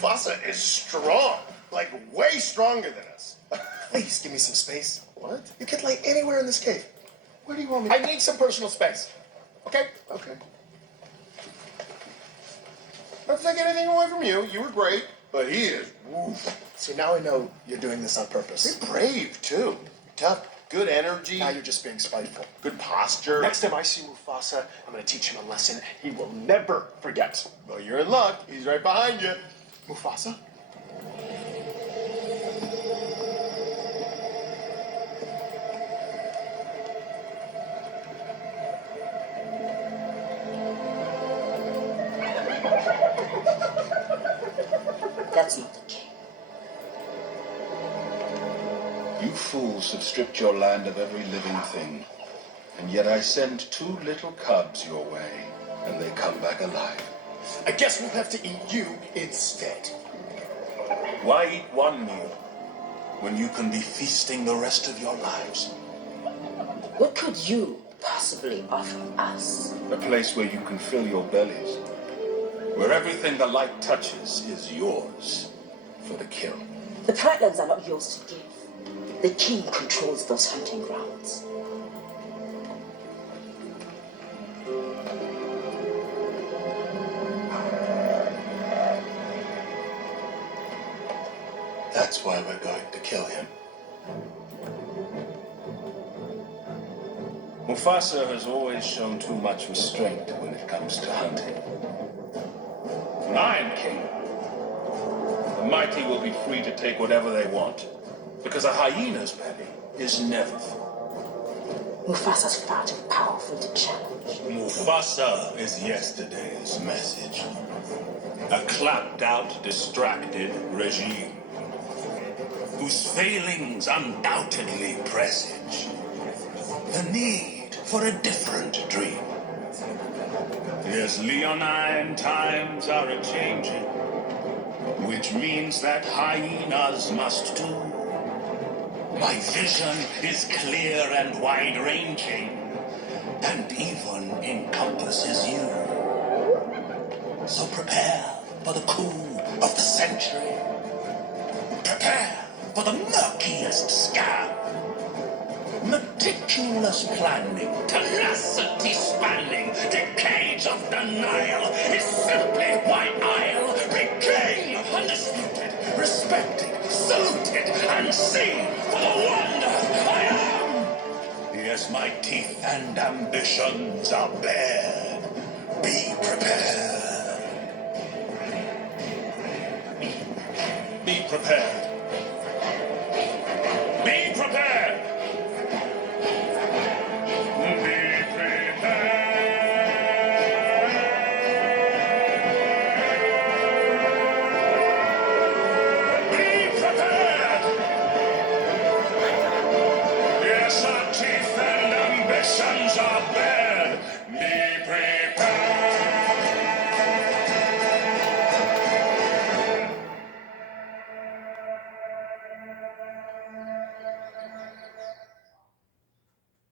Mufasa is strong. Like, way stronger than us. Please, give me some space. What? You could lay anywhere in this cave. Where do you want me? I need some personal space. Okay? Okay. Not to take anything away from you. You were great. But he is, woof. So now I know you're doing this on purpose. You're brave, too. Tough, good energy. Now you're just being spiteful. Good posture. Next time I see Mufasa, I'm going to teach him a lesson he will never forget. Well, you're in luck. He's right behind you. Mufasa? That's not the king. You fools have stripped your land of every living thing. And yet I send 2 little cubs your way, and they come back alive. I guess we'll have to eat you instead. Why eat one meal when you can be feasting the rest of your lives? What could you possibly offer us? A place where you can fill your bellies. Where everything the light touches is yours for the kill. The Pride Lands are not yours to give. The king controls those hunting grounds. That's why we're going to kill him. Mufasa has always shown too much restraint when it comes to hunting. When I am king, the mighty will be free to take whatever they want, because a hyena's belly is never full. Mufasa's far too powerful to challenge. Mufasa is yesterday's message. A clapped-out, distracted regime, whose failings undoubtedly presage the need for a different dream. Yes, leonine times are a-changing, which means that hyenas must too. My vision is clear and wide-ranging, and even encompasses you. So prepare for the coup of the century. Prepare for the murkiest scam. Meticulous planning, tenacity spanning, decades of denial is simply why I'll be king. Undisputed, respected, saluted, and seen for the wonder I am. Yes, my teeth and ambitions are bared. Be prepared. Be prepared.